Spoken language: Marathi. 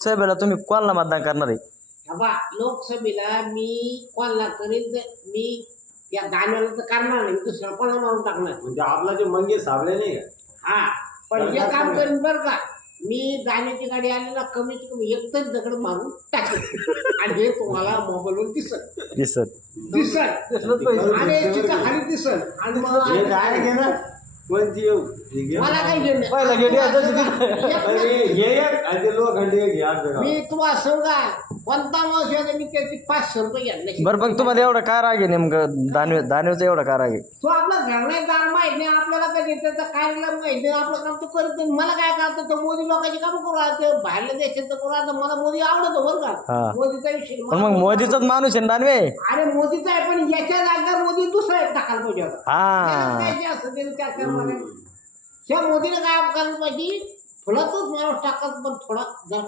लोकसभेला तुम्ही कोणाला मतदान करणार आहे? लोकसभेला मी कोणाला करीन मी या दानवाला तर करणार नाही, दुसऱ्या कोणाला मारून टाकणार. म्हणजे आपला जे मंगेश साबळे नाही का, हा पण हे काम करीन बरं का, मी दाण्याची गाडी आली ना कमीत कमी एक तरी दगड मारून टाकेल आणि हे तुम्हाला मोबाईलवर दिसत आणि तिथं खाली दिसत आणि हे काय घेणार कोणती येऊ मला काही घेणं नाही. पहिला गेली हे लोखंडी घ्या मी तुम्हाला सांगा कोणता माणूस आहे मी त्याची 500 रुपये घेतले. बरं मग तुम्हाला एवढं काय राग आहे नेमकं दानवेचा एवढा काय राग आहे? तो आपला घरला जाण माहित नाही, आपल्याला कधी त्याचं काय माहित नाही, आपलं काम तो करत नाही. मला काय करतो तो मोदी लोकांची काम करू राहते, बाहेरल्या देशात करू राहतं. मला मोदी आवडतो बरं का, मोदीचा विषय. पण मग मोदीचाच माणूस आहे दानवे. अरे मोदीचा आहे पण याच्या जागेवर मोदी दुसरा एक टाकायला पाहिजे होता. हा काय जे असं ते त्या मोदीने काय करायला पाहिजे, फुलातच माणूस टाकत पण थोडा जर